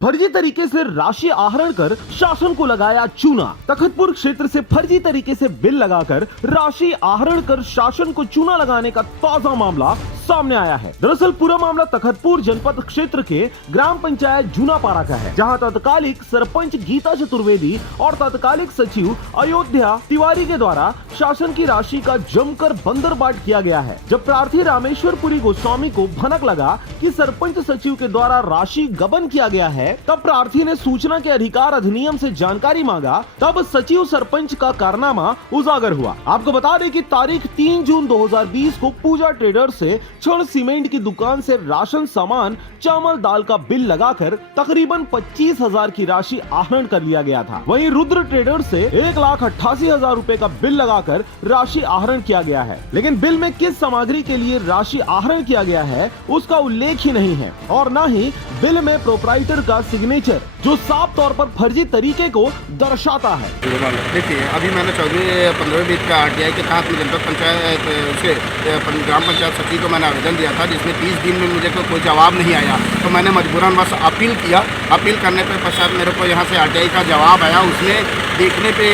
फर्जी तरीके से राशि आहरण कर शासन को लगाया चूना। तखतपुर क्षेत्र से फर्जी तरीके से बिल लगाकर राशि आहरण कर शासन को चूना लगाने का ताजा मामला सामने आया है। दरअसल पूरा मामला तखतपुर जनपद क्षेत्र के ग्राम पंचायत जूनापाड़ा का है, जहां तत्कालिक सरपंच गीता चतुर्वेदी और तत्कालिक सचिव अयोध्या तिवारी के द्वारा शासन की राशि का जमकर बंदरबाट किया गया है। जब प्रार्थी रामेश्वरपुरी गोस्वामी को भनक लगा कि सरपंच सचिव के द्वारा राशि गबन किया गया है, तब प्रार्थी ने सूचना के अधिकार अधिनियम से जानकारी मांगा। तब सचिव सरपंच का कारनामा उजागर हुआ। आपको बता दें कि तारीख 3 जून 2020 को पूजा ट्रेडर्स से छड़ सीमेंट की दुकान से राशन सामान चावल दाल का बिल लगाकर तकरीबन 25,000 की राशि आहरण कर लिया गया था। वहीं रुद्र ट्रेडर्स से 1,88,000 रुपए का बिल लगाकर राशि आहरण किया गया है, लेकिन बिल में किस सामग्री के लिए राशि आहरण किया गया है उसका उल्लेख ही नहीं है और न ही बिल में प्रोपराइटर का सिग्नेचर, जो साफ तौर पर फर्जी तरीके को दर्शाता है। देखिए, अभी मैंने 14-15 का आरटीआई के तहत जनपद पंचायत से ग्राम पंचायत सचिव को मैंने आवेदन दिया था, जिसमें 30 दिन में मुझे कोई जवाब नहीं आया, तो मैंने मजबूरन बस अपील किया। अपील करने पे पश्चात मेरे को यहाँ से आरटीआई का जवाब आया। उसमें देखने पे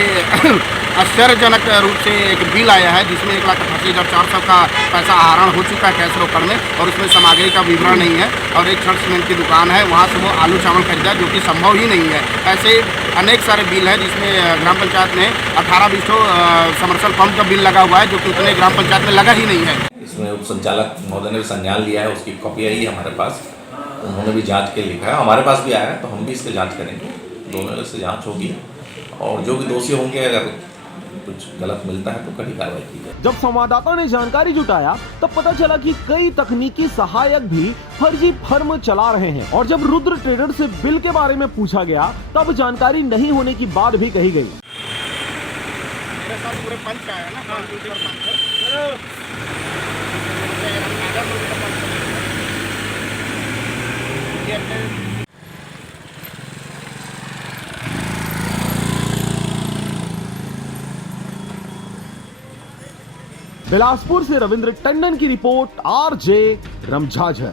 आश्चर्यजनक रूप से एक बिल आया है, जिसमें 1,88,400 का पैसा आहरण हो चुका है कैश रोकड़ में, और उसमें सामग्री का विवरण नहीं है। और एक छड़ सीमेंट की दुकान है, वहाँ से वो आलू चावल खरीदा, जो कि संभव ही नहीं है। ऐसे अनेक सारे बिल है, जिसमें ग्राम पंचायत में 18-20 समरसल पंप का बिल लगा हुआ है, जो कि उतने ग्राम पंचायत में लगा ही नहीं है। इसमें उप संचालक महोदय ने भी संज्ञान लिया है, उसकी कॉपी आई है हमारे पास, उन्होंने भी जांच के लिखा है, हमारे पास भी आया है, तो हम भी इसकी जांच करेंगे। दोनों से जांच होगी और जो भी दोषी होंगे, अगर कुछ गलत मिलता है तो कड़ी कार्रवाई की जाए। जब संवाददाता ने जानकारी जुटाया तब पता चला कि कई तकनीकी सहायक भी फर्जी फर्म चला रहे हैं, और जब रुद्र ट्रेडर से बिल के बारे में पूछा गया तब जानकारी नहीं होने की बात भी कही गई। मेरे साथ पूरे पंच आया ना, बिलासपुर से रविंद्र टंडन की रिपोर्ट, आरजे रमझाझर।